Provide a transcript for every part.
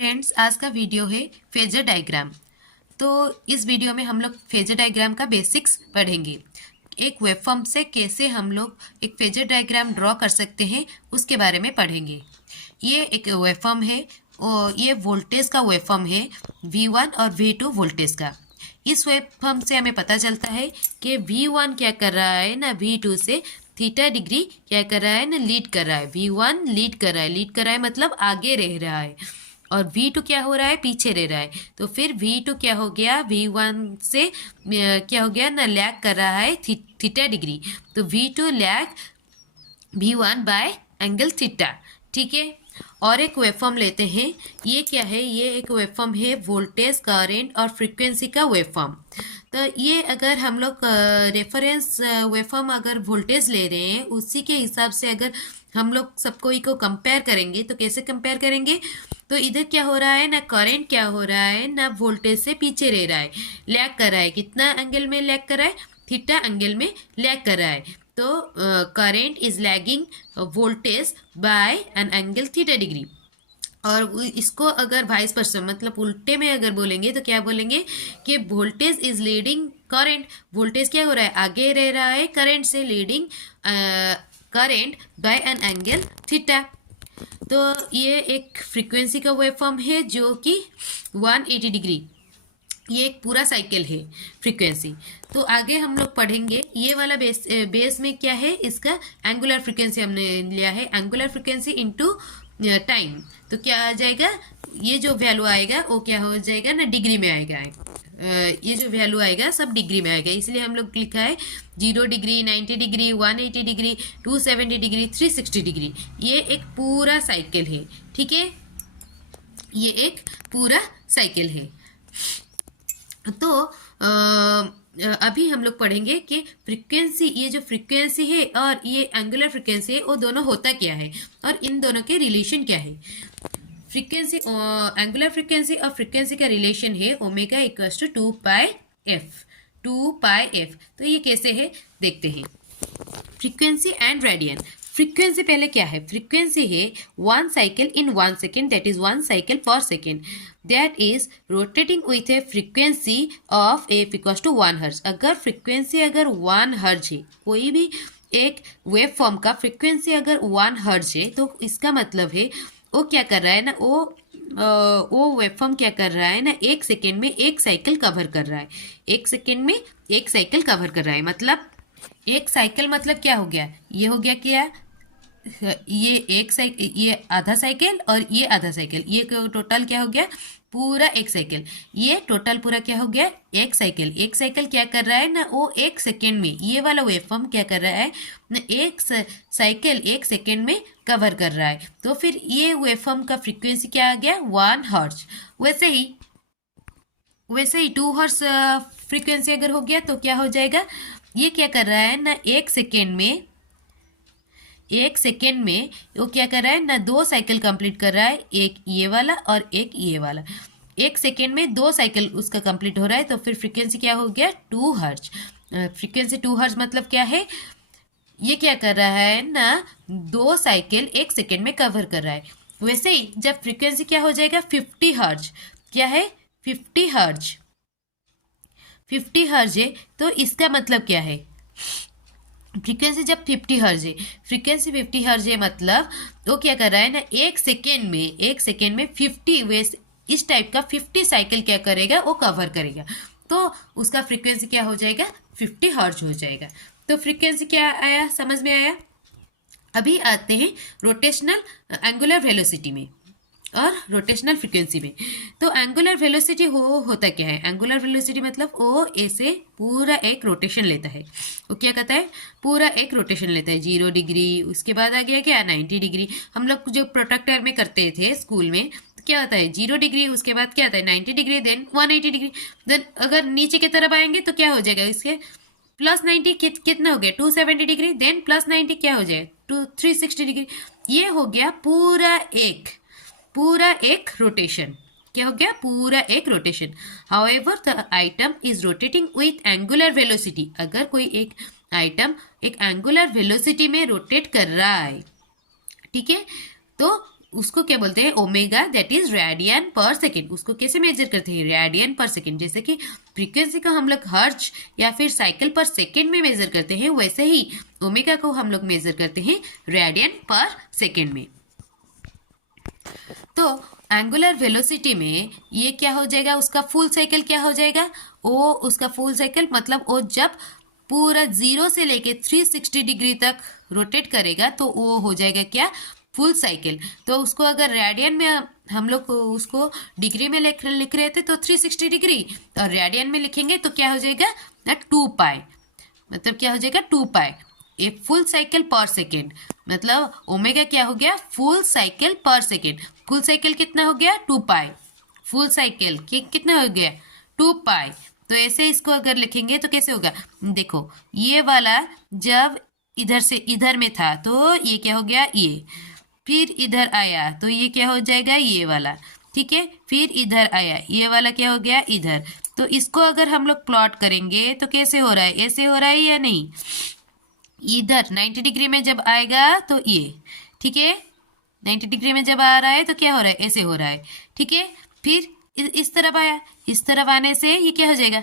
Friends, आज का video है फेजर डायग्राम। तो इस वीडियो में हम लोग फेजर डायग्राम का बेसिक्स पढ़ेंगे। एक वेब फॉर्म से कैसे हम लोग एक फेजर डायग्राम ड्रॉ कर सकते हैं उसके बारे में पढ़ेंगे। ये एक वेब फॉर्म है और ये वोल्टेज का वेब फॉर्म है, V1 और V2 वोल्टेज का। इस वेब फॉर्म से हमें पता चलता है कि V1 क्या कर रहा है ना, V2 से थीटा डिग्री क्या कर रहा है ना, लीड कर रहा है। V1 लीड कर रहा है, लीड कर रहा है मतलब आगे रह रहा है, और V2 क्या हो रहा है, पीछे रह रहा है। तो फिर V2 क्या हो गया, V1 से क्या हो गया ना, लैग कर रहा है थीटा डिग्री। तो V2 lag V1 bye angle theta. ठीक है। और एक वेवफॉर्म लेते हैं। ये क्या है, ये एक वेवफॉर्म है वोल्टेज, करंट और फ्रीक्वेंसी का वेवफॉर्म। तो ये अगर हम लोग रेफरेंस वेवफॉर्म अगर वोल्टेज ले रहे हैं, उसी के हिसाब से अगर हम लोग सबको को कंपेयर करेंगे तो कैसे कंपेयर करेंगे। तो इधर क्या हो रहा है ना, करंट क्या हो रहा है ना, वोल्टेज से पीछे रह रहा है, लैग कर रहा है। कितना एंगल में लैग कर रहा है, थीटा एंगल में लैग कर रहा है। तो current is lagging voltage bye an angle theta degree. और इसको अगर वाइस पर्सन मतलब उल्टे में अगर बोलेंगे तो क्या बोलेंगे कि voltage is leading current. Voltage क्या हो रहा है, आगे रह रहा है करंट से, leading current by an angle theta. तो ये एक फ्रीक्वेंसी का वेवफॉर्म है जो कि 180 डिग्री, ये एक पूरा साइकिल है फ्रीक्वेंसी। तो आगे हम लोग पढ़ेंगे ये वाला बेस में क्या है, इसका एंगुलर फ्रीक्वेंसी हमने लिया है, एंगुलर फ्रीक्वेंसी इनटू टाइम। तो क्या आ जाएगा, ये जो वैल्यू आएगा वो क्या हो जाएगा ना, डिग्री में आएगा। ये जो वैल्यू आएगा सब डिग्री में आएगा, इसलिए हम लोग लिखा है 0 degree, 90 degree, 180 degree, 270 degree, 360 degree. ये एक पूरा साइकिल है। ठीक है, ये एक पूरा साइकिल है। तो अभी हम लोग पढ़ेंगे कि फ्रीक्वेंसी, ये जो फ्रीक्वेंसी है और ये एंगुलर फ्रीक्वेंसी है, वो दोनों होता क्या है और इन दोनों के रिलेशन क्या है। फ्रीक्वेंसी, एंगुलर फ्रीक्वेंसी और फ्रीक्वेंसी का रिलेशन है omega equals to 2πf, 2πf। तो ये कैसे है देखते हैं। Frequency and radian. फ्रीक्वेंसी पहले क्या है, फ्रीक्वेंसी है 1 cycle in 1 second, that is 1 cycle per second, that is rotating with a frequency of F equals to 1 hertz. अगर फ्रीक्वेंसी अगर 1 हर्ज है, कोई भी एक वेव फॉर्म का फ्रीक्वेंसी अगर 1 हर्ज है, तो इसका मतलब है वो क्या कर रहा है ना, वो वेव फॉर्म क्या कर रहा है ना, 1 सेकेंड में 1 साइकिल कवर कर रहा है। 1 सेकेंड में 1 साइकिल कवर कर रहा है, मतलब 1 साइकिल मतलब क्या हो गया, ये हो गया क्या, ये एक साइकिल, ये आधा साइकिल और ये आधा साइकिल, ये टोटल क्या हो गया, पूरा 1 साइकिल। ये टोटल पूरा क्या हो गया, 1 साइकिल। 1 साइकिल क्या कर रहा है ना, वो 1 सेकेंड में, ये वाला वेवफॉर्म क्या कर रहा है ना, 1 साइकिल 1 सेकेंड में कवर कर रहा है। तो फिर ये वेवफॉर्म का फ्रीक्वेंसी क्या आ गया, 1 हर्ट्ज। वैसे ही 2 हर्ट्ज फ्रीक्वेंसी अगर हो गया तो क्या हो जाएगा, ये क्या कर रहा है ना, 1 सेकेंड में वो क्या कर रहा है ना, 2 साइकिल कंप्लीट कर रहा है, एक ये वाला और एक ये वाला। 1 सेकेंड में 2 साइकिल उसका कंप्लीट हो रहा है, तो फिर फ्रीक्वेंसी क्या हो गया, 2 हर्ट्ज। फ्रीक्वेंसी 2 हर्ट्ज मतलब क्या है, ये क्या कर रहा है ना, 2 साइकिल 1 सेकेंड में कवर कर रहा है। वैसे ही जब फ्रीक्वेंसी क्या हो जाएगा, 50 हर्ट्ज, क्या है 50 हर्ट्ज, 50 हर्ट्ज है। तो इसका मतलब क्या है, फ्रीक्वेंसी जब 50 हर्ज है, फ्रीक्वेंसी 50 हर्ज है मतलब वो क्या कर रहा है ना, 1 सेकेंड में 50 वेस, इस टाइप का 50 साइकिल क्या करेगा, वो कवर करेगा। तो उसका फ्रीक्वेंसी क्या हो जाएगा, 50 हर्ज हो जाएगा। तो फ्रीक्वेंसी क्या आया, समझ में आया। अभी आते हैं रोटेशनल एंगुलर वेलोसिटी में और रोटेशनल फ्रीक्वेंसी में। तो एंगुलर वेलोसिटी होता क्या है, एंगुलर वेलोसिटी मतलब वो ऐसे पूरा एक रोटेशन लेता है। वो क्या कहता है, पूरा एक रोटेशन लेता है, 0 डिग्री, उसके बाद आ गया क्या 90 डिग्री। हम लोग जो प्रोट्रैक्टर में करते थे स्कूल में, तो क्या होता है 0 डिग्री, उसके बाद क्या आता है 90 डिग्री, देन 180 डिग्री। देन अगर नीचे की तरफ आएंगे तो क्या हो जाएगा, इसके प्लस 90 कितना हो गया, 270 डिग्री, देन प्लस 90 क्या हो जाए, 360 डिग्री। ये हो गया पूरा एक रोटेशन। क्या हो गया, पूरा एक rotation. However the item is rotating with angular velocity. अगर कोई एक आइटम एक एंगुलर वेलोसिटी में रोटेट कर रहा है, ठीक है, तो उसको क्या बोलते हैं, ओमेगा, दैट इज रेडियन पर सेकेंड। उसको कैसे मेजर करते हैं, रेडियन पर सेकेंड। जैसे कि फ्रीक्वेंसी को हम लोग हर्ट्ज या फिर साइकिल पर सेकेंड में मेजर करते हैं, वैसे ही ओमेगा को हम लोग मेजर करते हैं रेडियन पर सेकेंड में। तो एंगुलर वेलोसिटी में ये क्या हो जाएगा, उसका फुल साइकिल क्या हो जाएगा, वो उसका फुल साइकिल मतलब वो जब पूरा 0 से लेके 360 डिग्री तक रोटेट करेगा तो वो हो जाएगा क्या, फुल साइकिल। तो उसको अगर रेडियन में हम लोग उसको डिग्री में लिख रहे थे तो 360 डिग्री, और रेडियन में लिखेंगे तो क्या हो जाएगा ना 2 पाई, मतलब क्या हो जाएगा 2 पाई, एक फुल साइकिल पर सेकेंड। मतलब ओमेगा क्या हो गया, full cycle per second. Full cycle कितना हो गया 2 पाई, फुल साइकिल कितना हो गया 2 पाई। तो ऐसे इसको अगर लिखेंगे तो कैसे होगा, देखो ये वाला जब इधर से इधर में था तो ये क्या हो गया ये, फिर इधर आया तो ये क्या हो जाएगा ये वाला, ठीक है, फिर इधर आया ये वाला क्या हो गया इधर। तो इसको अगर हम लोग प्लॉट करेंगे तो कैसे हो रहा है, ऐसे हो रहा है या नहीं, इधर 90 डिग्री में जब आएगा तो ये, ठीक है, 90 डिग्री में जब आ रहा है तो क्या हो रहा है, ऐसे हो रहा है, ठीक है। फिर इस तरफ आया, इस तरफ आने से ये क्या हो जाएगा,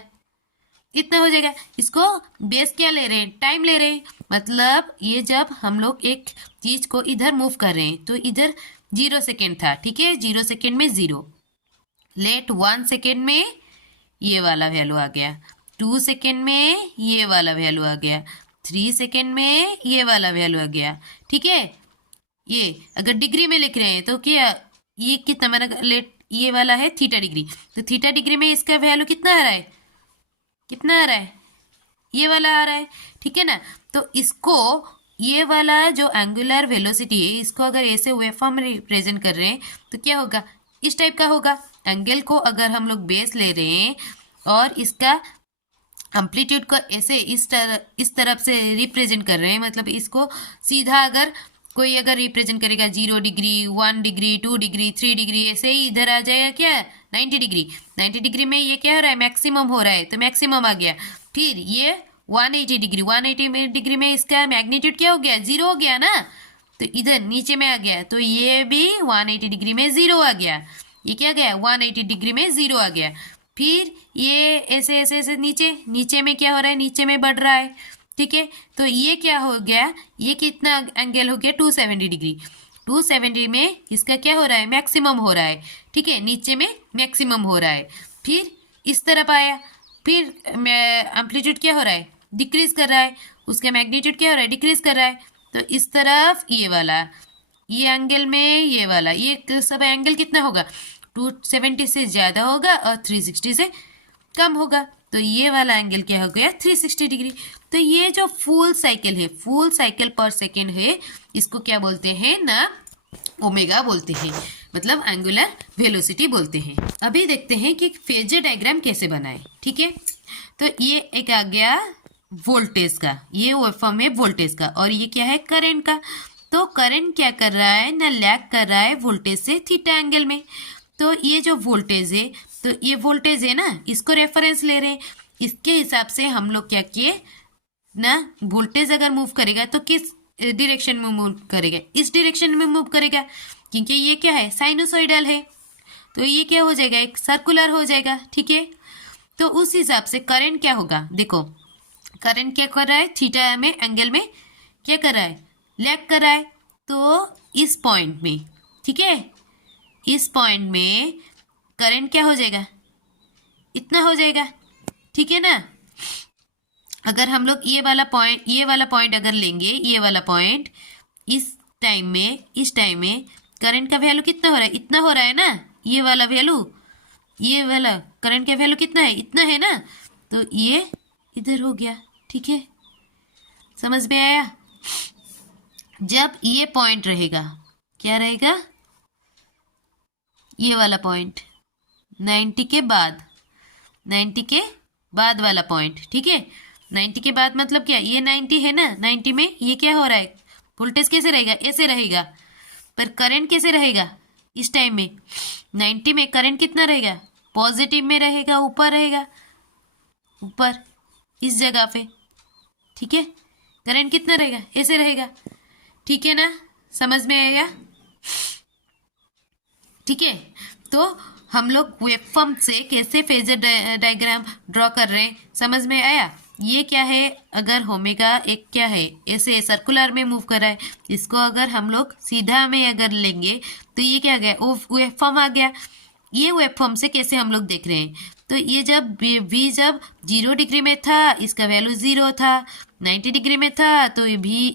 कितना हो जाएगा। इसको बेस क्या ले रहे हैं, टाइम ले रहे हैं। मतलब ये जब हम लोग एक चीज को इधर मूव कर रहे हैं तो इधर 0 सेकेंड था, ठीक है, 0 सेकेंड में 0, लेट 1 सेकेंड में ये वाला वैल्यू आ गया, 2 सेकेंड में ये वाला वैल्यू आ गया, 3 सेकेंड में ये वाला वैल्यू आ गया, ठीक है। ये अगर डिग्री में लिख रहे हैं तो क्या, ये कितना मेरा लेट ये वाला है थीटा डिग्री, तो थीटा डिग्री में इसका वैल्यू कितना आ रहा है, कितना आ रहा है, ये वाला आ रहा है, ठीक है ना। तो इसको ये वाला जो एंगुलर वेलोसिटी है इसको अगर ऐसे वेवफॉर्म में रिप्रेजेंट कर रहे हैं तो क्या होगा, इस टाइप का होगा। एंगल को अगर हम लोग बेस ले रहे हैं और इसका एम्पलीट्यूड को ऐसे इस तरफ से रिप्रेजेंट कर रहे हैं, मतलब इसको सीधा अगर कोई अगर रिप्रेजेंट करेगा 0 डिग्री 1 डिग्री 2 डिग्री 3 डिग्री, ऐसे ही इधर आ जाएगा क्या 90 डिग्री। 90 डिग्री में ये क्या हो रहा है, मैक्सिमम हो रहा है, तो मैक्सिमम आ गया। फिर ये 180 डिग्री, 180 डिग्री में इसका मैग्नीट्यूड क्या हो गया, 0 हो गया ना, तो इधर नीचे में आ गया, तो ये भी 180 डिग्री में 0 आ गया, ये क्या गया 180 डिग्री में 0 आ गया। फिर ये ऐसे ऐसे ऐसे नीचे में क्या हो रहा है, नीचे में बढ़ रहा है, ठीक है। तो ये क्या हो गया, ये कितना एंगल हो गया 270 डिग्री, 270 में इसका क्या हो रहा है, मैक्सिमम हो रहा है, ठीक है, नीचे में मैक्सिमम हो रहा है। फिर इस तरफ आया, फिर एम्पलीट्यूड क्या हो रहा है, डिक्रीज कर रहा है, उसका मैग्नीट्यूड क्या हो रहा है, डिक्रीज कर रहा है। तो इस तरफ ये वाला, ये एंगल में ये वाला, ये सब एंगल कितना होगा, 270 से ज़्यादा होगा और 360 से कम होगा, तो ये वाला एंगल क्या हो गया 360 डिग्री। तो ये जो फुल साइकिल है, फुल साइकिल पर सेकेंड है, इसको क्या बोलते हैं ना, ओमेगा बोलते हैं, मतलब एंगुलर वेलोसिटी बोलते हैं। अभी देखते हैं कि फेजर डायग्राम कैसे बनाए, ठीक है। तो ये एक आ गया वोल्टेज का, ये वेवफॉर्म है वोल्टेज का, और ये क्या है करंट का। तो करंट क्या कर रहा है ना, लैग कर रहा है वोल्टेज से थीटा एंगल में। तो ये जो वोल्टेज है, तो ये वोल्टेज है ना, इसको रेफरेंस ले रहे हैं, इसके हिसाब से हम लोग क्या किए ना, वोल्टेज अगर मूव करेगा तो किस डायरेक्शन में मूव करेगा, इस डायरेक्शन में मूव करेगा, क्योंकि ये क्या है साइनोसॉइडल है, तो ये क्या हो जाएगा एक सर्कुलर हो जाएगा, ठीक है। तो उस हिसाब से करंट क्या होगा, देखो करंट क्या कर रहा है, थीटा में एंगल में क्या कर रहा है, लैग कर रहा है। तो इस पॉइंट में, ठीक है, इस पॉइंट में करंट क्या हो जाएगा, इतना हो जाएगा, ठीक है ना। अगर हम लोग ये वाला पॉइंट अगर लेंगे, ये वाला पॉइंट, इस टाइम में करंट का वैल्यू कितना हो रहा है, इतना हो रहा है ना, ये वाला वैल्यू, ये वाला करंट का वैल्यू कितना है, इतना है ना, तो ये इधर हो गया, ठीक है, समझ में आया। जब ये पॉइंट रहेगा, क्या रहेगा, ये वाला पॉइंट 90 के बाद, 90 के बाद वाला पॉइंट, ठीक है, 90 के बाद मतलब क्या, ये 90 है ना, 90 में ये क्या हो रहा है, वोल्टेज कैसे रहेगा, ऐसे रहेगा, पर करंट कैसे रहेगा, इस टाइम में 90 में करंट कितना रहेगा, पॉजिटिव में रहेगा, ऊपर रहेगा, ऊपर इस जगह पे, ठीक है, करंट कितना रहेगा, ऐसे रहेगा, ठीक है ना, समझ में आएगा। ठीक है। तो हम लोग वेवफॉर्म से कैसे फेजर डायग्राम ड्रॉ कर रहे हैं, समझ में आया। ये क्या है, अगर ओमेगा एक क्या है, ऐसे सर्कुलर में मूव कर रहा है, इसको अगर हम लोग सीधा में अगर लेंगे तो ये क्या आ गया, वो वेवफॉर्म आ गया। ये वेवफॉर्म से कैसे हम लोग देख रहे हैं, तो ये जब v जब 0 डिग्री में था इसका वैल्यू 0 था, 90 डिग्री में था तो ये भी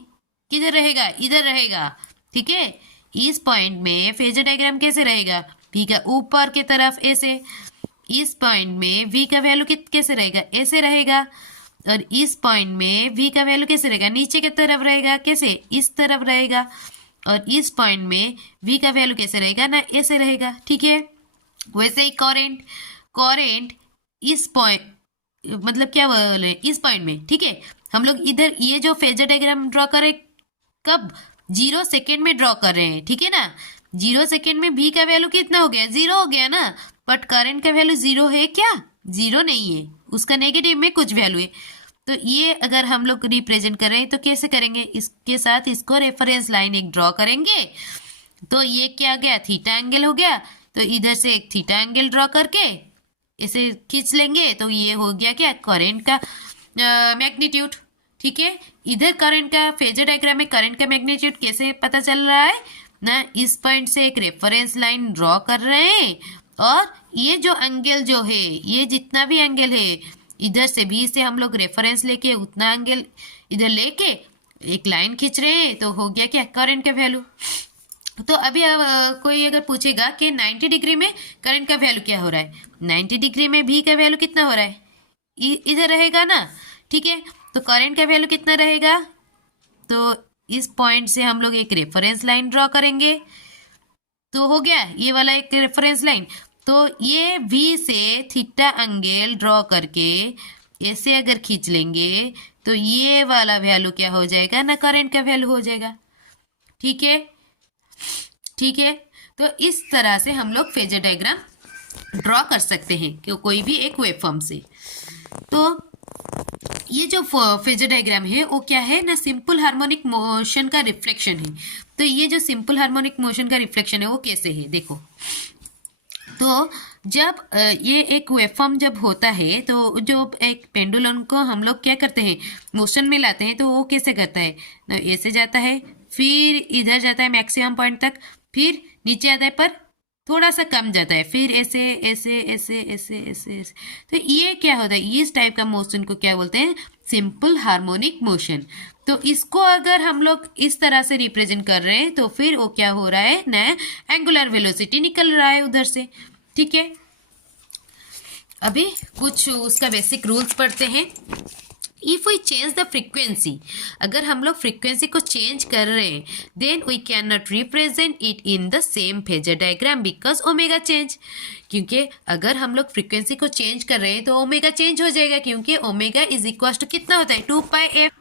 किधर रहेगा, इधर रहेगा। ठीक है, इस पॉइंट में फेजर डायग्राम कैसे रहेगा, v का ऊपर की तरफ ऐसे, इस पॉइंट में v का वैल्यू कैसे रहेगा, ऐसे रहेगा। और इस पॉइंट में v का वैल्यू कैसे रहेगा, नीचे की तरफ रहेगा, कैसे, इस तरफ रहेगा। और इस पॉइंट में v का वैल्यू कैसे रहेगा ना, ऐसे रहेगा। ठीक है, वैसे ही कोरेंट इस पॉइंट, मतलब क्या बोले, इस पॉइंट में। ठीक है, हम लोग इधर ये जो फेजर डायग्राम ड्रॉ करें कब, 0 सेकेंड में ड्रॉ कर रहे हैं। ठीक है ना, 0 सेकेंड में v का वैल्यू कितना हो गया, 0 हो गया ना। बट करंट का वैल्यू 0 है क्या, 0 नहीं है, उसका नेगेटिव में कुछ वैल्यू है। तो ये अगर हम लोग रिप्रेजेंट कर रहे हैं तो कैसे करेंगे, इसके साथ इसको रेफरेंस लाइन एक ड्रॉ करेंगे। तो ये क्या गया, थीटा एंगल हो गया। तो इधर से एक थीटा एंगल ड्रॉ करके इसे खींच लेंगे, तो ये हो गया क्या, करंट का मैग्नीट्यूड। ठीक है, इधर करंट का फेजर डायग्राम में करंट का मैग्नीट्यूड कैसे पता चल रहा है ना, इस पॉइंट से एक रेफरेंस लाइन ड्रॉ कर रहे हैं, और ये जो एंगल जो है, ये जितना भी एंगल है, इधर से भी से हम लोग रेफरेंस लेके उतना एंगल इधर लेके एक लाइन खींच रहे हैं, तो हो गया क्या, करंट का वैल्यू। तो अभी कोई अगर पूछेगा कि 90 डिग्री में करंट का वैल्यू क्या हो रहा है, 90 डिग्री में भी का वैल्यू कितना हो रहा है, इधर रहेगा ना। ठीक है, तो करंट का वैल्यू कितना रहेगा, तो इस पॉइंट से हम लोग एक रेफरेंस लाइन ड्रॉ करेंगे, तो हो गया ये वाला एक रेफरेंस लाइन। तो ये v से थीटा एंगल ड्रॉ करके ऐसे अगर खींच लेंगे तो ये वाला वैल्यू क्या हो जाएगा ना, करंट का वैल्यू हो जाएगा। ठीक है, ठीक है, तो इस तरह से हम लोग फेजर डायग्राम ड्रॉ कर सकते हैं कि कोई भी एक वेवफॉर्म से। तो ये जो फेजर डायग्राम है वो क्या है ना, सिंपल हार्मोनिक मोशन का रिफ्लेक्शन है। तो ये जो सिंपल हार्मोनिक मोशन का रिफ्लेक्शन है वो कैसे है, देखो। तो जब ये एक वेवफॉर्म जब होता है तो जो एक पेंडुलम को हम लोग क्या करते हैं, मोशन में लाते हैं, तो वो कैसे करता है ना, ऐसे जाता है, फिर इधर जाता है मैक्सिमम पॉइंट तक, फिर नीचे आता है पर थोड़ा सा कम जाता है, फिर ऐसे ऐसे ऐसे ऐसे ऐसे ऐसे। तो ये क्या होता है, इस टाइप का मोशन को क्या बोलते हैं, सिंपल हार्मोनिक मोशन। तो इसको अगर हम लोग इस तरह से रिप्रेजेंट कर रहे हैं तो फिर वो क्या हो रहा है ना, एंगुलर वेलोसिटी निकल रहा है उधर से। ठीक है, अभी कुछ उसका बेसिक रूल्स पढ़ते हैं। If we change the frequency, अगर हम लोग फ्रीक्वेंसी को चेंज कर रहे हैं, then we can not represent it in the same phasor diagram because omega change. क्योंकि अगर हम लोग फ्रीक्वेंसी को चेंज कर रहे हैं तो ओमेगा चेंज हो जाएगा, क्योंकि ओमेगा इज इक्वल टू कितना होता है, 2 पाई एफ।